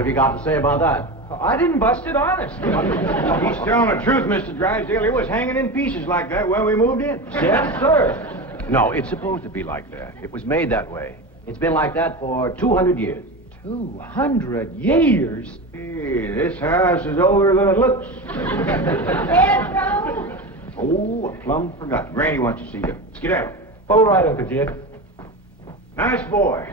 What have you got to say about that? I didn't bust it, honest. He's telling the truth, Mr. Drysdale. It was hanging in pieces like that when we moved in. Yes, sir. No, it's supposed to be like that. It was made that way. It's been like that for 200 years. 200 years? Hey, this house is older than it looks. Pedro? Oh, I plumb forgot. Granny wants to see you. Skedaddle. All right, Uncle Jed. Nice boy.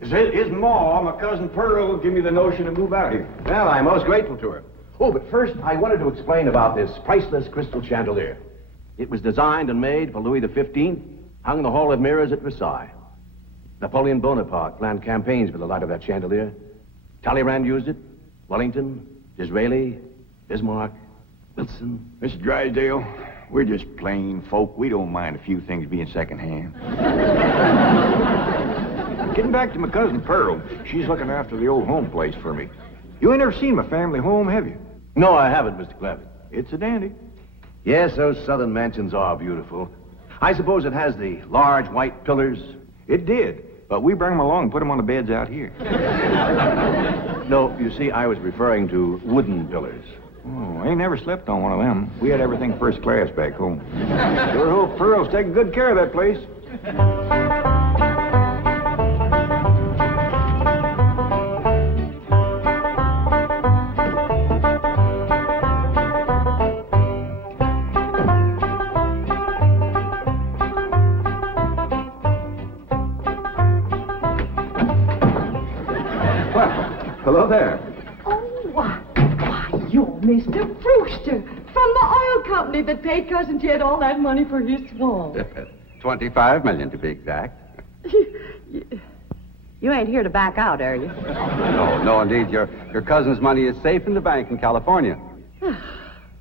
His ma, my cousin Pearl, give me the notion to move out here. Well, I'm most grateful to her. Oh, but first, I wanted to explain about this priceless crystal chandelier. It was designed and made for Louis XV, hung in the Hall of Mirrors at Versailles. Napoleon Bonaparte planned campaigns for the light of that chandelier. Talleyrand used it. Wellington, Disraeli, Bismarck, Wilson. Mr. Drysdale, we're just plain folk. We don't mind a few things being secondhand. Getting back to my cousin Pearl, she's looking after the old home place for me. You ain't never seen my family home, have you? No, I haven't, Mr. Clampett. It's a dandy. Yes, those southern mansions are beautiful. I suppose it has the large white pillars. It did, but we bring them along and put them on the beds out here. No, you see, I was referring to wooden pillars. Oh, I ain't never slept on one of them. We had everything first class back home. Sure hope Pearl's taking good care of that place. Hello there. Oh, why, you're Mr. Brewster from the oil company that paid Cousin Jed all that money for his swamp. 25 million to be exact. You ain't here to back out, are you? No, indeed. Your cousin's money is safe in the bank in California.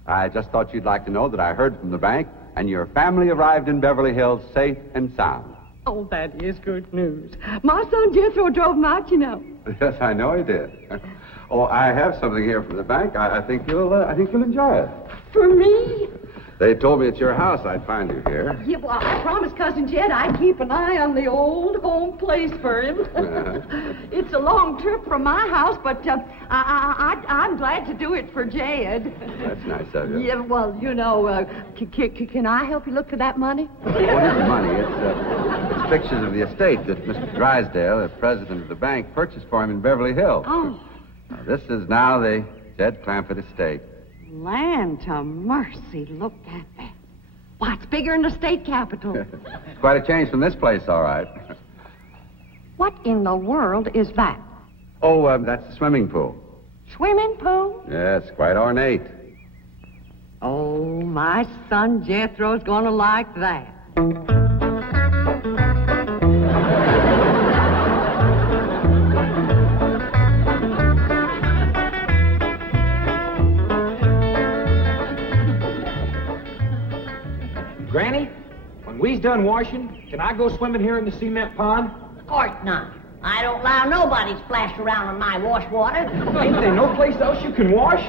I just thought you'd like to know that I heard from the bank, and your family arrived in Beverly Hills safe and sound. Oh, that is good news. My son Jethro drove him out, you know. Yes, I know he did. Oh, I have something here from the bank. I think you'll enjoy it. For me? They told me at your house I'd find you here. Yeah, well, I promised Cousin Jed I'd keep an eye on the old home place for him. It's a long trip from my house, but I'm glad to do it for Jed. That's nice of you. Yeah, well, you know, can I help you look for that money? What is money? It's pictures of the estate that Mr. Drysdale, the president of the bank, purchased for him in Beverly Hills. Oh. Now, this is now the Jed Clampett estate. Land to mercy, look at that. Why, it's bigger than the state capitol. It's quite a change from this place, all right. What in the world is that? Oh, that's the swimming pool. Swimming pool? Yes, quite ornate. Oh, my son Jethro's gonna like that. Granny, when we's done washing, can I go swimming here in the cement pond? Of course not. I don't allow nobody to splash around in my wash water. Ain't there no place else you can wash?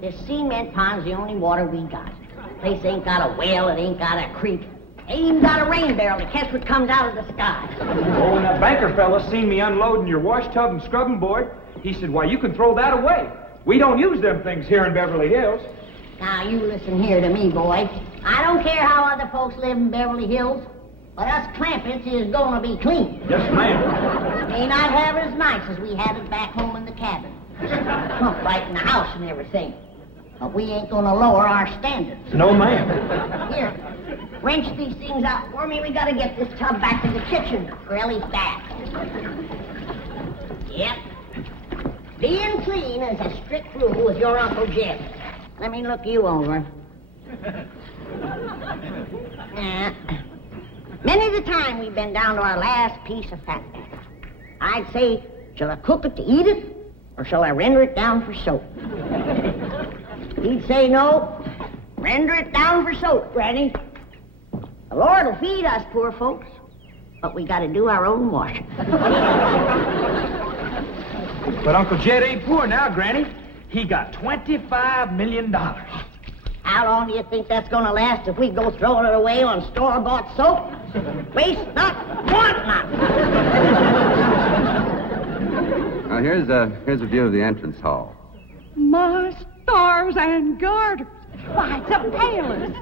This cement pond's the only water we got. Place ain't got a well, it ain't got a creek. Ain't even got a rain barrel to catch what comes out of the sky. Oh, when that banker fella seen me unloading your wash tub and scrubbing board, he said, why, you can throw that away. We don't use them things here in Beverly Hills. Now, you listen here to me, boy. I don't care how other folks live in Beverly Hills, but us Clampetts is gonna be clean. Yes, ma'am. May not have it as nice as we had it back home in the cabin. Pump right in the house and everything. But we ain't gonna lower our standards. No, ma'am. Here, wrench these things out for me. We gotta get this tub back to the kitchen for Ellie's bath. Yep. Being clean is a strict rule with your Uncle Jed. Let me look you over. Many the time we've been down to our last piece of fat. I'd say, shall I cook it to eat it, or shall I render it down for soap? He'd say, no, render it down for soap, Granny. The Lord will feed us poor folks, but we gotta do our own washing. But Uncle Jed ain't poor now, Granny. He got $25 million. How long do you think that's gonna last if we go throwing it away on store-bought soap? Waste not, want not. Now, here's a view of the entrance hall. My stars and garters. Why, it's a palace.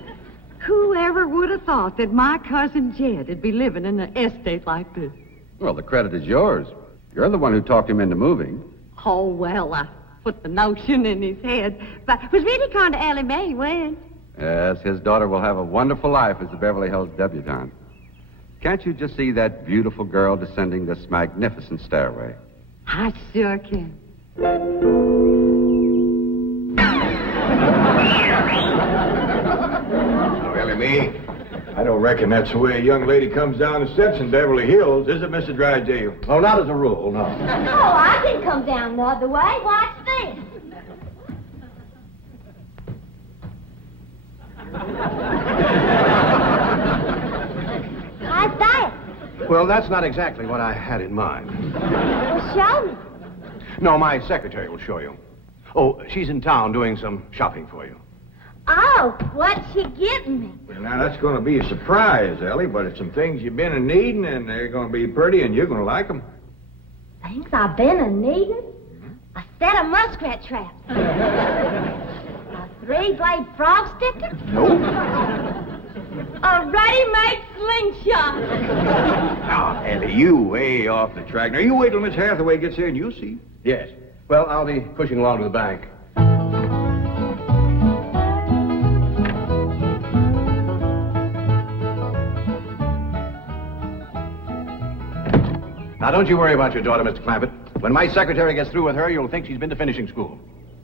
Whoever would have thought that my cousin Jed would be living in an estate like this? Well, the credit is yours. You're the one who talked him into moving. Oh, well, I put the notion in his head. But it was really kind of Ellie Mae he went. Yes, his daughter will have a wonderful life as a Beverly Hills debutante. Can't you just see that beautiful girl descending this magnificent stairway? I sure can. Oh, Ellie Mae, I don't reckon that's the way a young lady comes down the steps in Beverly Hills, is it, Mr. Drysdale? Oh, not as a rule, no. Oh, I can come down the other way. Watch this. How's that? Well, that's not exactly what I had in mind. Well, show me. No, my secretary will show you. Oh, she's in town doing some shopping for you. Oh, what's she getting me? Well, now, that's going to be a surprise, Ellie, but it's some things you've been in needing, and they're going to be pretty, and you're going to like them. Things I've been a needing? A set of muskrat traps. A 3-blade frog sticker? Nope. A ready-made slingshot. Now, Ellie, you way off the track. Now, you wait till Miss Hathaway gets here, and you'll see. Yes. Well, I'll be pushing along to the bank. Now, don't you worry about your daughter, Mr. Clampett. When my secretary gets through with her, you'll think she's been to finishing school.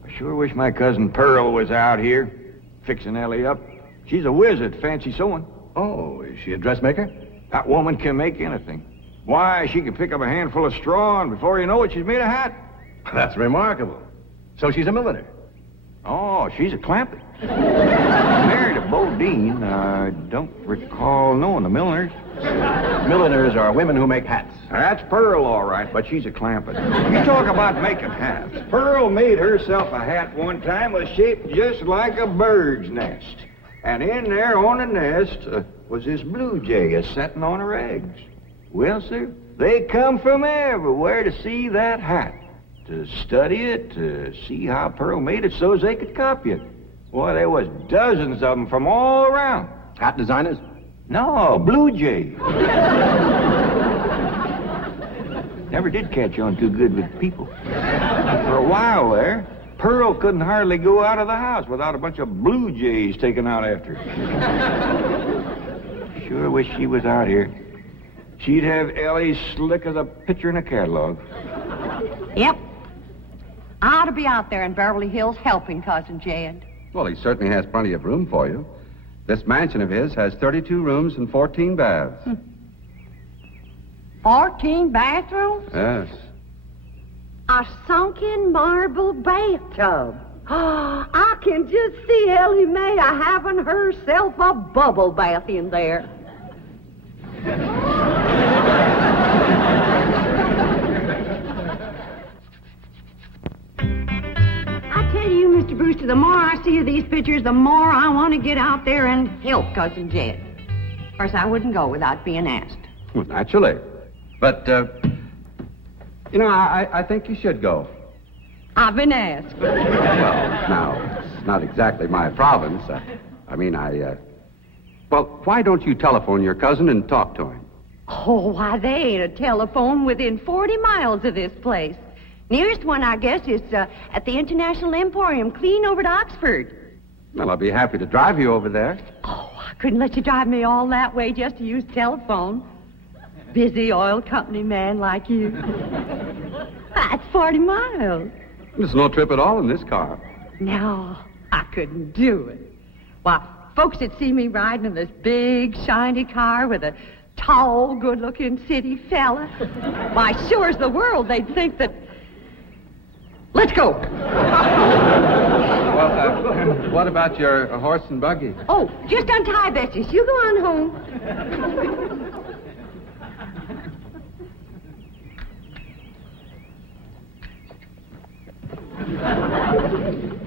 I sure wish my cousin Pearl was out here, fixing Ellie up. She's a whiz at fancy sewing. Oh, is she a dressmaker? That woman can make anything. Why, she can pick up a handful of straw, and before you know it, she's made a hat. That's remarkable. So she's a milliner. Oh, she's a Clampett. Married a Bodine. I don't recall knowing the milliners. Milliners are women who make hats. That's Pearl, all right, but she's a Clampett. You talk about making hats. Pearl made herself a hat one time was shaped just like a bird's nest. And in there on the nest was this blue jay a-setting on her eggs. Well, sir, they come from everywhere to see that hat, to study it, to see how Pearl made it so as they could copy it. Boy, there was dozens of them from all around. Hat designers? No, blue jay. Never did catch on too good with people. For a while there, Pearl couldn't hardly go out of the house without a bunch of blue jays taken out after her. Sure wish she was out here. She'd have Ellie slick as a picture in a catalog. Yep. I ought to be out there in Beverly Hills helping Cousin Jed. Well, he certainly has plenty of room for you. This mansion of his has 32 rooms and 14 baths. 14 bathrooms? Yes. A sunken marble bathtub. I can just see Ellie Mae having herself a bubble bath in there. I tell you, Mr. Brewster, the more I see of these pictures, the more I want to get out there and help Cousin Jed. Of course, I wouldn't go without being asked. Well, naturally. But, I think you should go. I've been asked. Well, now, it's not exactly my province. Well, why don't you telephone your cousin and talk to him? Oh, why, there ain't a telephone within 40 miles of this place. Nearest one, I guess, is at the International Emporium, clean over to Oxford. Well, I'll be happy to drive you over there. Oh, I couldn't let you drive me all that way just to use telephone. Busy oil company man like you. That's 40 miles. There's no trip at all in this car. No, I couldn't do it. Why, folks that see me riding in this big, shiny car with a tall, good-looking city fella, why, sure as the world, they'd think that... Let's go. Well, what about your horse and buggy? Oh, just untie Bessie. You go on home.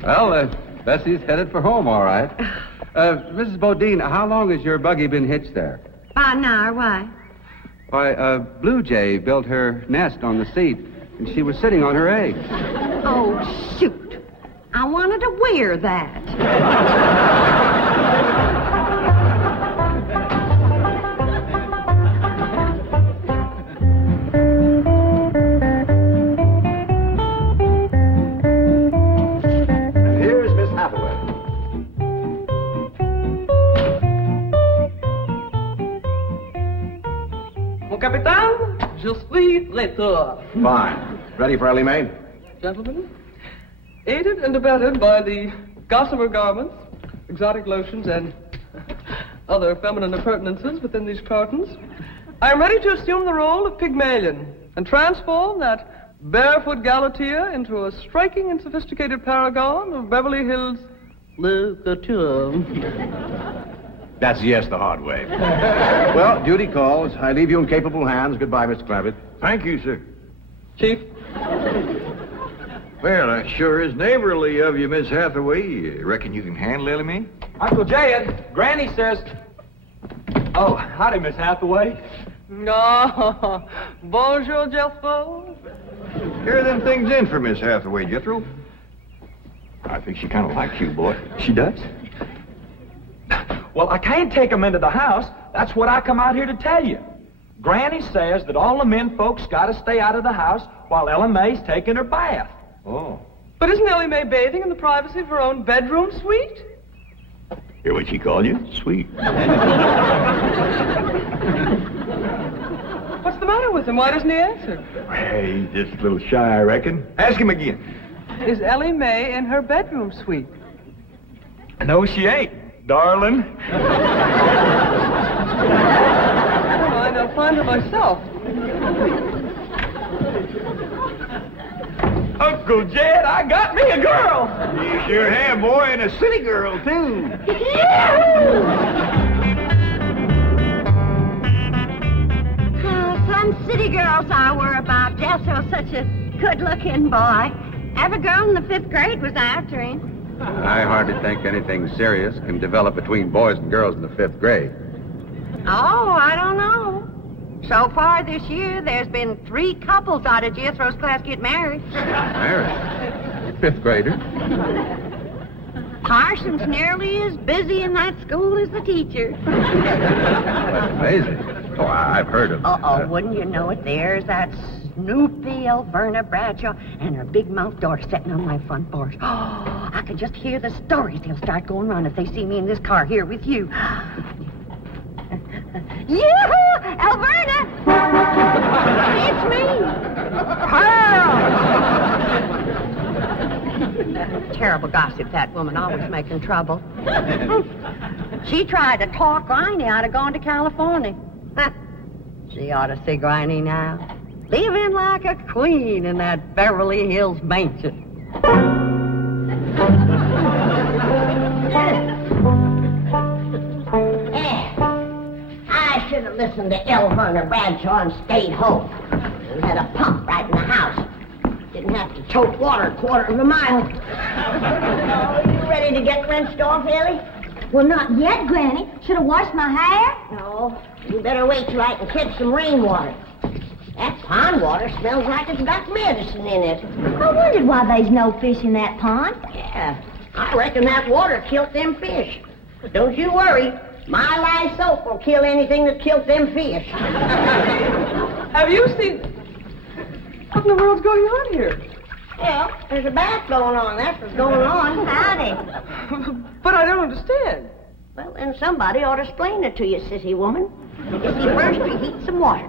Well, Bessie's headed for home, all right. Mrs. Bodine, how long has your buggy been hitched there? About an hour, why? Why, Blue Jay built her nest on the seat, and she was sitting on her egg. Oh, shoot. I wanted to wear that. And here's Miss Hathaway. Mon capitaine, je suis traiteur. Fine. Ready for Ellie Mae? Gentlemen, aided and abetted by the gossamer garments, exotic lotions, and other feminine appurtenances within these cartons, I am ready to assume the role of Pygmalion and transform that barefoot galatea into a striking and sophisticated paragon of Beverly Hills literature. That's yes the hard way. Well, duty calls. I leave you in capable hands. Goodbye, Mr. Clampett. Thank you, sir. Chief, Well, that sure is neighborly of you, Miss Hathaway. You reckon you can handle Ellie Mae? Uncle Jed, Granny says... Oh, howdy, Miss Hathaway. no, bonjour, Jethro. Here are them things in for Miss Hathaway, Jethro. I think she kind of likes you, boy. She does? Well, I can't take them into the house. That's what I come out here to tell you. Granny says that all the men folks got to stay out of the house while Ella Mae's taking her bath. Oh. But isn't Ellie Mae bathing in the privacy of her own bedroom suite? Hear what she called you? Sweet. What's the matter with him? Why doesn't he answer? Hey, he's just a little shy, I reckon. Ask him again. Is Ellie Mae in her bedroom suite? No, she ain't, darling. Fine, I'll find her myself. Uncle Jed, I got me a girl. You sure have, boy, and a city girl, too. Some city girls I were about. Jesso's such a good-looking boy. Every girl in the 5th grade was after him. I hardly think anything serious can develop between boys and girls in the 5th grade. Oh, I don't know. So far this year, there's been 3 couples out of Jethro's class get married. Married? 5th grader? Parson's nearly as busy in that school as the teacher. That's amazing. Oh, I've heard of Uh-oh, wouldn't you know it? There's that Snoopy Alverna Bradshaw and her big-mouthed daughter sitting on my front porch. Oh, I can just hear the stories they'll start going around if they see me in this car here with you. Yoo-hoo! Alverna! It's me! Pearl! Terrible gossip, that woman, always making trouble. She tried to talk Granny out of going to California. She ought to see Granny now. Living like a queen in that Beverly Hills mansion. I should have listened to Alverna Bradshaw and stayed home. We had a pump right in the house. Didn't have to tote water a quarter of a mile. You ready to get rinsed off, Ellie? Well, not yet, Granny. Should have washed my hair. No. You better wait till I can catch some rainwater. That pond water smells like it's got medicine in it. I wondered why there's no fish in that pond. Yeah, I reckon that water killed them fish. But don't you worry. My lye soap will kill anything that killed them fish. Have you seen... What in the world's going on here? Well, there's a bath going on. That's what's going on. Howdy. But I don't understand. Well, then somebody ought to explain it to you, sissy woman. You see, first you heat some water.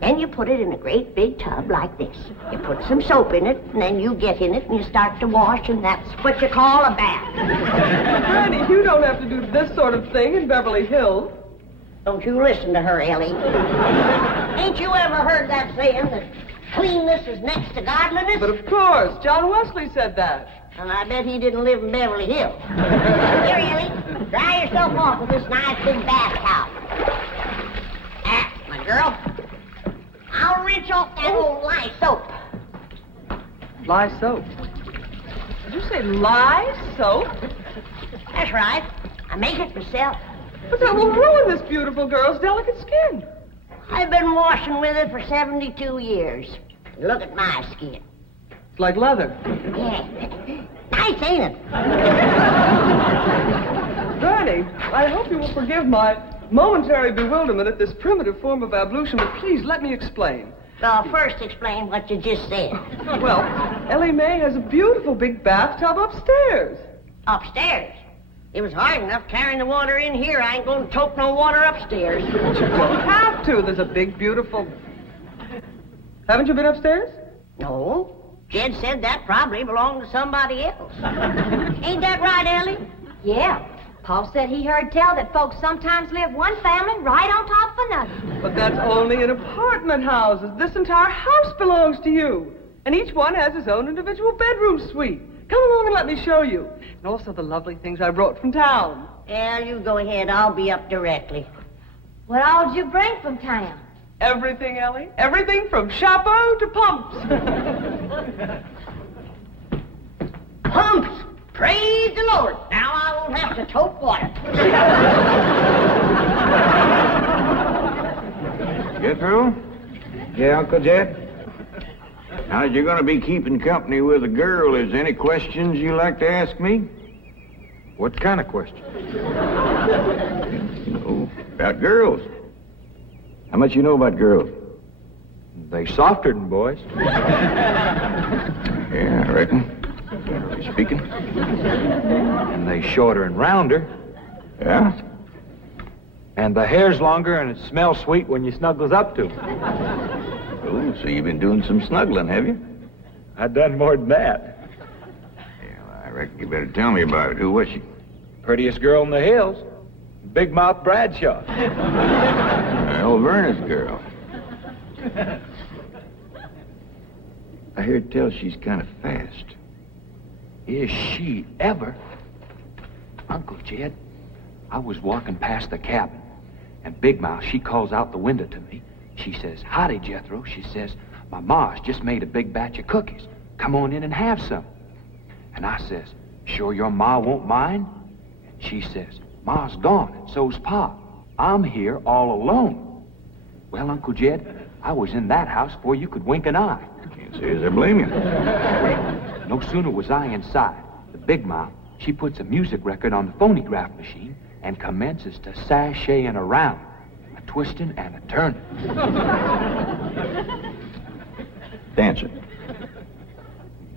Then you put it in a great big tub like this. You put some soap in it, and then you get in it, and you start to wash, and that's what you call a bath. Granny, you don't have to do this sort of thing in Beverly Hills. Don't you listen to her, Ellie. Ain't you ever heard that saying that cleanness is next to godliness? But of course, John Wesley said that. And I bet he didn't live in Beverly Hills. Here, Ellie, dry yourself off with this nice big bath towel. Ah, my girl. I'll rinse off that old lye soap. Lye soap. Did you say lye soap? That's right. I make it myself. But that will ruin this beautiful girl's delicate skin. I've been washing with it for 72 years. Look at my skin. It's like leather. Yeah. Nice, ain't it? Granny, I hope you will forgive my momentary bewilderment at this primitive form of ablution, but please let me explain. Well, first explain what you just said. Well, Ellie Mae has a beautiful big bathtub upstairs. Upstairs? It was hard enough carrying the water in here. I ain't going to tote no water upstairs. You don't have to. There's a big, beautiful... Haven't you been upstairs? No. Jed said that probably belonged to somebody else. Ain't that right, Ellie? Yeah. Paul said he heard tell that folks sometimes live one family right on top of another. But that's only in apartment houses. This entire house belongs to you. And each one has his own individual bedroom suite. Come along and let me show you. And also the lovely things I brought from town. Yeah, you go ahead. I'll be up directly. What all did you bring from town? Everything, Ellie. Everything from chapeau to pumps. Pumps! Praise the Lord. Now I won't have to tote water. Jethro? Yeah, Uncle Jed? Now, you're going to be keeping company with a girl. Is there any questions you like to ask me? What kind of question? About girls. How much you know about girls? They softer than boys. Yeah, I reckon. Generally speaking. And they shorter and rounder. Yeah? And the hair's longer and it smells sweet when you snuggles up to 'em. Oh, so you've been doing some snuggling, have you? I done more than that. Yeah, well, I reckon you better tell me about it. Who was she? Prettiest girl in the hills. Big Mouth Bradshaw. Well, Verna's girl. I heard tell she's kind of fast. Is she ever? Uncle Jed, I was walking past the cabin, and Big Mouth, she calls out the window to me. She says, "Howdy, Jethro." She says, "My ma's just made a big batch of cookies. Come on in and have some." And I says, "Sure your ma won't mind?" And she says, "Ma's gone, and so's Pa. I'm here all alone." Well, Uncle Jed, I was in that house before you could wink an eye. Can't say as I blame you. No sooner was I inside, the Big Mouth, she puts a music record on the phonograph machine and commences to sashaying around, a twisting and a turning. Dancing.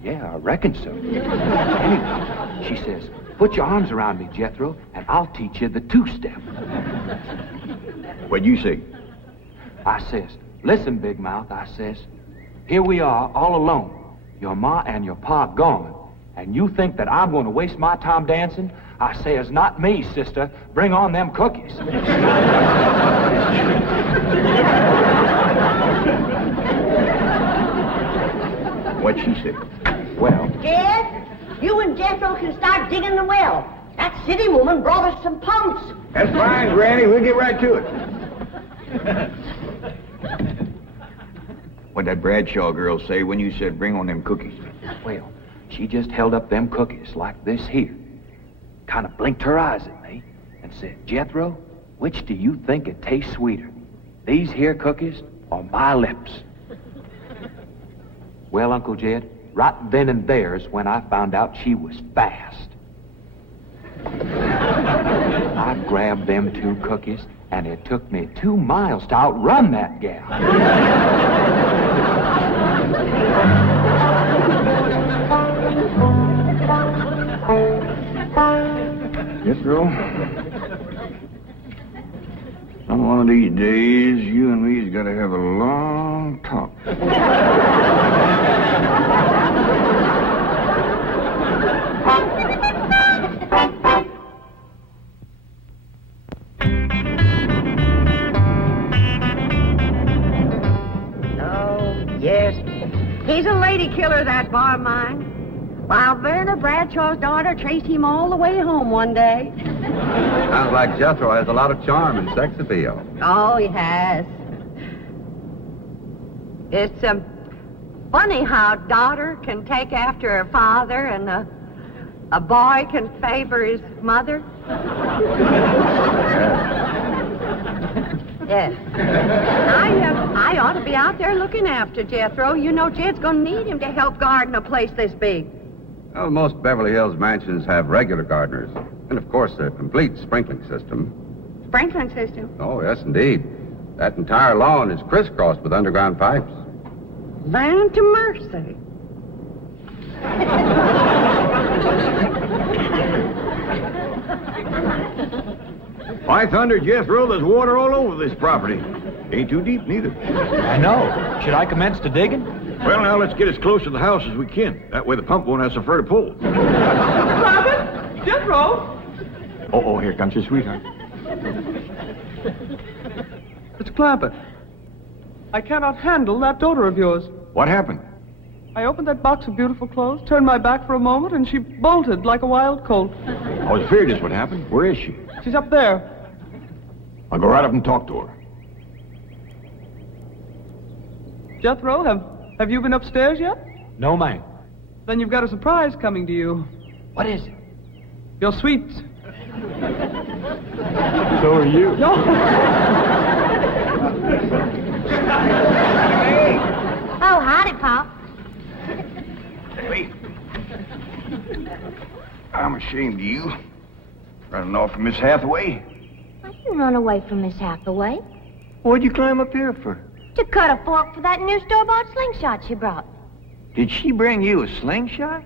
Yeah, I reckon so. Anyway, she says, "Put your arms around me, Jethro, and I'll teach you the two-step." What'd you say? I says, "Listen, Big Mouth," I says, "here we are all alone. Your ma and your pa gone. And you think that I'm going to waste my time dancing?" I says, "Not me, sister. Bring on them cookies." What'd she say? Well, Jed, you and Jethro can start digging the well. That city woman brought us some pumps. That's fine, Granny. We'll get right to it. What'd that Bradshaw girl say when you said bring on them cookies? well, she just held up them cookies like this here, kind of blinked her eyes at me, and said, "Jethro, which do you think it tastes sweeter, these here cookies or my lips?" Well, Uncle Jed, right then and there is when I found out she was fast. I grabbed them two cookies, and it took me 2 miles to outrun that gal. Jethro, on one of these days, you and me's got to have a long talk. Yes. He's a lady killer, that bar of mine. While Verna Bradshaw's daughter traced him all the way home one day. Sounds like Jethro has a lot of charm and sex appeal. Oh, he has. It's funny how daughter can take after her father and a boy can favor his mother. Yeah. I ought to be out there looking after Jethro. You know, Jed's going to need him to help garden a place this big. Well, most Beverly Hills mansions have regular gardeners. And, of course, a complete sprinkling system. Sprinkling system? Oh, yes, indeed. That entire lawn is crisscrossed with underground pipes. Land to mercy. By thunder, Jethro, there's water all over this property. Ain't too deep, neither. I know. Should I commence the digging? Well, now, let's get as close to the house as we can. That way the pump won't have so far to pull. Clampetts? Jethro? Oh, here comes your sweetheart. It's Clampett. I cannot handle that daughter of yours. What happened? I opened that box of beautiful clothes, turned my back for a moment, and she bolted like a wild colt. I was afraid this would happen. Where is she? She's up there. I'll go right up and talk to her. Jethro, have you been upstairs yet? No, ma'am. Then you've got a surprise coming to you. What is it? Your sweets. So are you. No. Oh, howdy, Pop. Wait. I'm ashamed of you. Running off from Miss Hathaway. I didn't run away from Miss Hathaway. What'd you climb up here for? To cut a fork for that new store-bought slingshot she brought. Did she bring you a slingshot?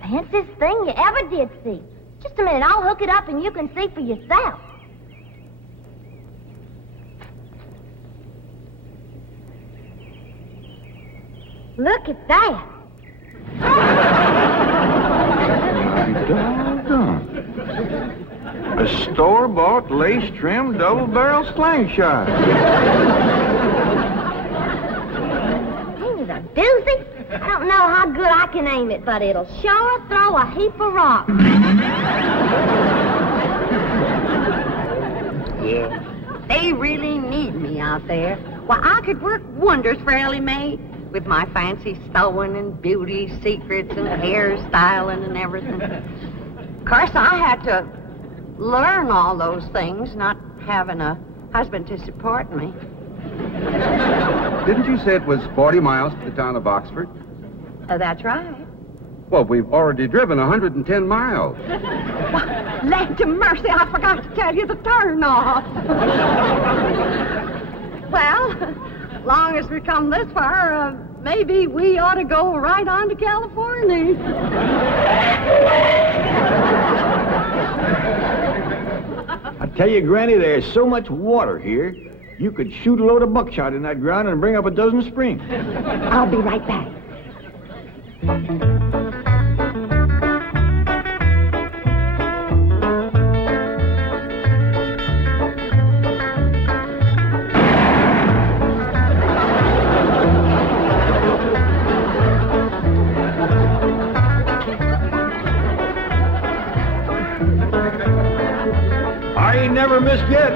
Fanciest thing you ever did see. Just a minute, I'll hook it up and you can see for yourself. Look at that. Doggone. A store-bought, lace-trimmed, double-barrel slingshot. Ain't it a doozy? I don't know how good I can aim it, but it'll sure throw a heap of rocks. Yeah. They really need me out there. Why, I could work wonders for Ellie Mae with my fancy sewing and beauty secrets and hairstyling and everything. Of course, I had to learn all those things, not having a husband to support me. Didn't you say it was 40 miles to the town of Oxford? That's right. Well, we've already driven 110 miles. Land to mercy, I forgot to tell you the turn off. Well, long as we come this far, maybe we ought to go right on to California. I tell you, Granny, there's so much water here, you could shoot a load of buckshot in that ground and bring up a dozen springs. I'll be right back. I ain't never missed yet.